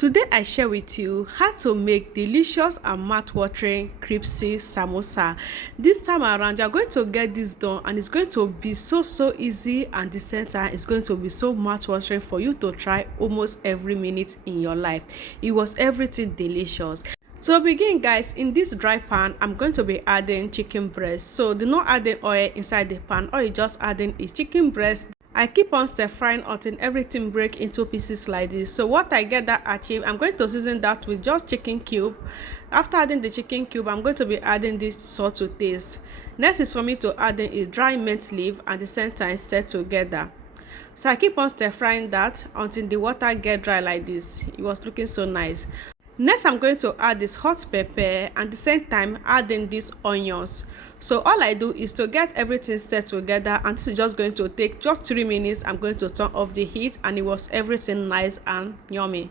Today I share with you how to make delicious and mouth-watering crispy samosa. This time around you are going to get this done and it's going to be so easy, and the center is going to be so mouth-watering for you to try almost every minute in your life. It was everything delicious. To begin, guys, in this dry pan I'm going to be adding chicken breast. So do not add the oil inside the pan. All you just adding is chicken breast. I keep on stir frying until everything break into pieces like this. So what I get that achieve, I'm going to season that with just chicken cube. After adding the chicken cube, I'm going to be adding this salt to taste. Next is for me to add in is dry mint leaf and the center and stir together. So I keep on stir frying that until the water get dry like this. It was looking so nice. Next, I'm going to add this hot pepper and at the same time add in these onions. So all I do is to get everything stirred together, and this is just going to take just 3 minutes. I'm going to turn off the heat and it was everything nice and yummy.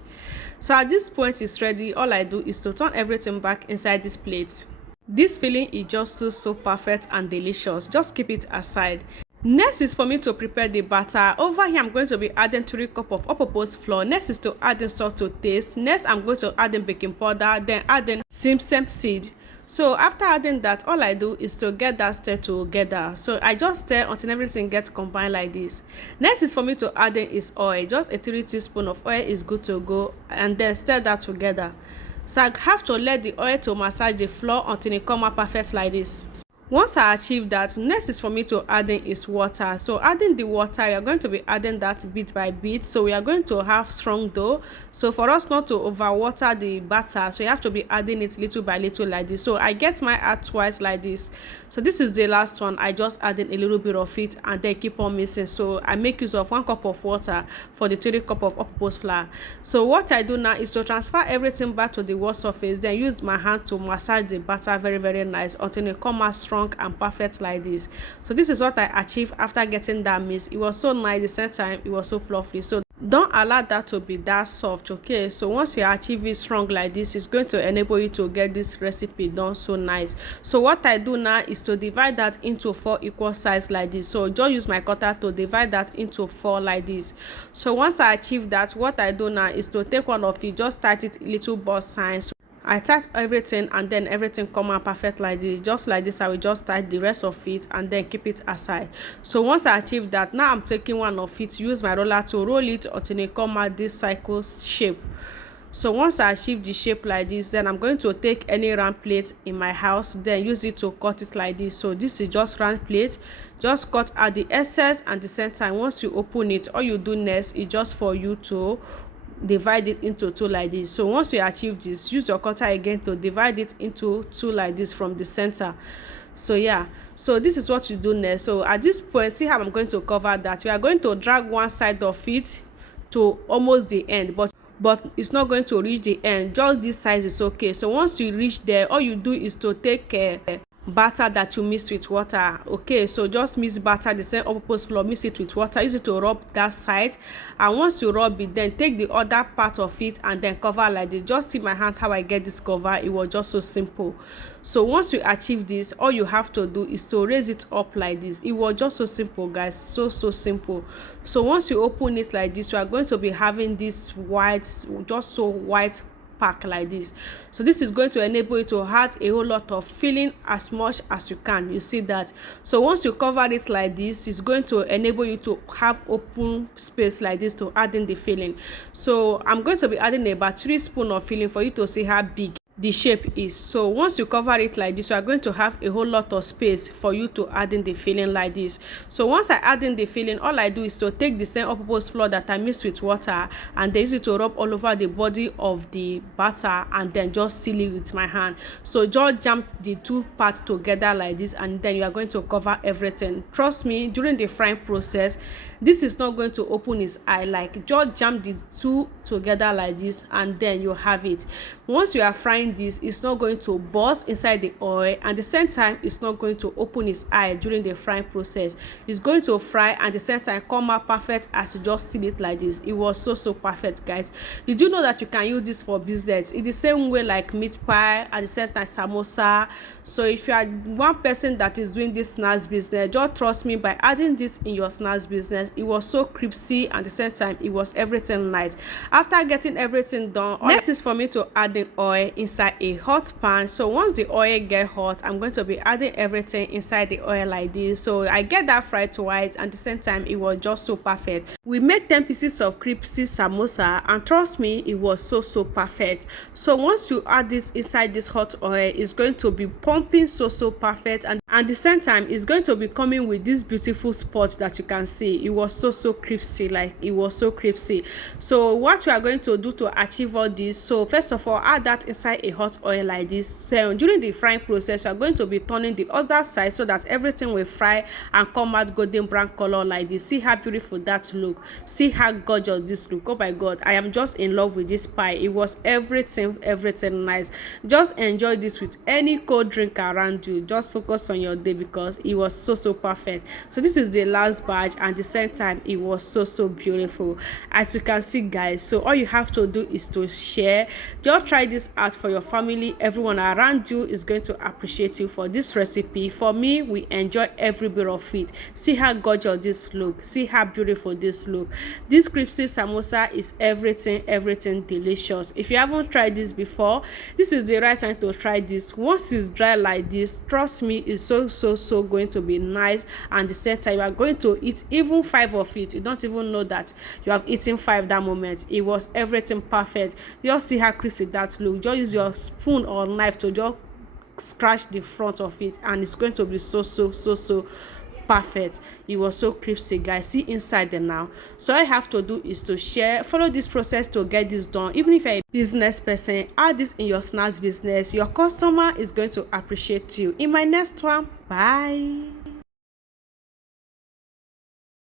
So at this point it's ready. All I do is to turn everything back inside this plate. This filling is just so perfect and delicious. Just keep it aside. Next is for me to prepare the batter. Over here I'm going to be adding 3 cups of all-purpose flour. Next is to add in salt to taste. Next I'm going to add in baking powder, then add in sesame seed. So after adding that, all I do is to get that stir together. So I just stir until everything gets combined like this. Next is for me to add in is oil. Just a 3 teaspoons of oil is good to go, and then stir that together. So I have to let the oil to massage the flour until it come out perfect like this. Once I achieve that, next is for me to add in is water. So adding the water, we are going to be adding that bit by bit. So we are going to have strong dough. So for us not to overwater the batter, so you have to be adding it little by little like this. So I get my add twice like this. So this is the last one. I just add in a little bit of it and then keep on mixing. So I make use of 1 cup of water for the 3 cups of all-purpose flour. So what I do now is to transfer everything back to the wall surface, then use my hand to massage the batter very nice until it come out strong and perfect like this. So this is what I achieved after getting that mix. It was so nice. The same time it was so fluffy. So don't allow that to be that soft. Okay, so once you achieve it strong like this, it's going to enable you to get this recipe done so nice. So what I do now is to divide that into 4 equal sides like this. So just use my cutter to divide that into 4 like this. So once I achieve that, what I do now is to take one of it, just start it little ball sign. So I tight everything and then everything come out perfect like this. Just like this, I will just tight the rest of it and then keep it aside. So once I achieve that, now I'm taking one of it, use my roller to roll it until it come out this cycle shape. So once I achieve the shape like this, then I'm going to take any round plate in my house, then use it to cut it like this. So this is just round plate. Just cut at the excess and the center, and once you open it, all you do next is just for you to divide it into 2 like this. So once you achieve this, use your cutter again to divide it into 2 like this from the center. So yeah, so this is what you do next. So at this point, see how I'm going to cover that. We are going to drag one side of it to almost the end, but it's not going to reach the end. Just this size is okay. So once you reach there, all you do is to take batter that you mix with water. Okay, so just mix batter, the same all-purpose flour, mix it with water, use it to rub that side, and once you rub it, then take the other part of it and then cover like this. Just see my hand how I get this cover. It was just so simple. So once you achieve this, all you have to do is to raise it up like this. It was just so simple, guys, so simple. So once you open it like this, you are going to be having this white, just so white pack like this. So this is going to enable you to add a whole lot of filling as much as you can. You see that? So once you cover it like this, it's going to enable you to have open space like this to add in the filling. So I'm going to be adding about 3 spoons of filling for you to see how big the shape is. So once you cover it like this, you are going to have a whole lot of space for you to add in the filling like this. So once I add in the filling, all I do is to take the same all-purpose flour that I mixed with water and then use it to rub all over the body of the batter and then just seal it with my hand. So just jam the 2 parts together like this, and then you are going to cover everything. Trust me, during the frying process, this is not going to open its eye. Like, just jam the 2 together like this and then you have it. Once you are frying this, it's not going to burst inside the oil, and at the same time it's not going to open its eye during the frying process. It's going to fry and at the same time come out perfect as you just seal it like this. It was so perfect, guys. Did you know that you can use this for business? It's the same way like meat pie and the same time samosa. So if you are one person that is doing this snacks business, just trust me, by adding this in your snacks business, guys. It was so crispy, and at the same time it was everything nice. After getting everything done, next is for me to add the oil inside a hot pan. So once the oil get hot, I'm going to be adding everything inside the oil like this. So I get that fried white, and at the same time it was just so perfect. We make 10 pieces of crispy samosa, and trust me, it was so perfect. So once you add this inside this hot oil, it's going to be pumping so perfect, and at the same time it's going to be coming with this beautiful spot that you can see. It was so crispy, like it was so crispy. So what we are going to do to achieve all this, so first of all, add that inside a hot oil like this. So during the frying process, you are going to be turning the other side so that everything will fry and come out golden brown color like this. See how beautiful that look, see how gorgeous this look. Oh my god, I am just in love with this pie. It was everything nice. Just enjoy this with any cold drink around you. Just focus on your day because it was so perfect. So this is the last batch, and at the same time it was so beautiful, as you can see guys. So all you have to do is to share. Just try this out for your family. Everyone around you is going to appreciate you for this recipe. For me, we enjoy every bit of it. See how gorgeous this look, see how beautiful this look. This crispy samosa is everything delicious. If you haven't tried this before, this is the right time to try this. Once it's dry like this, trust me, it's so going to be nice, and the same time you are going to eat even 5 of it. You don't even know that you have eaten 5 that moment. It was everything perfect. Just see how crispy that look. Just use your spoon or knife to just scratch the front of it, and it's going to be so perfect. It was so crispy guys. See inside there now. So all I have to do is to share, follow this process to get this done. Even if you're a business person, add this in your snacks business. Your customer is going to appreciate you. In my next one, bye.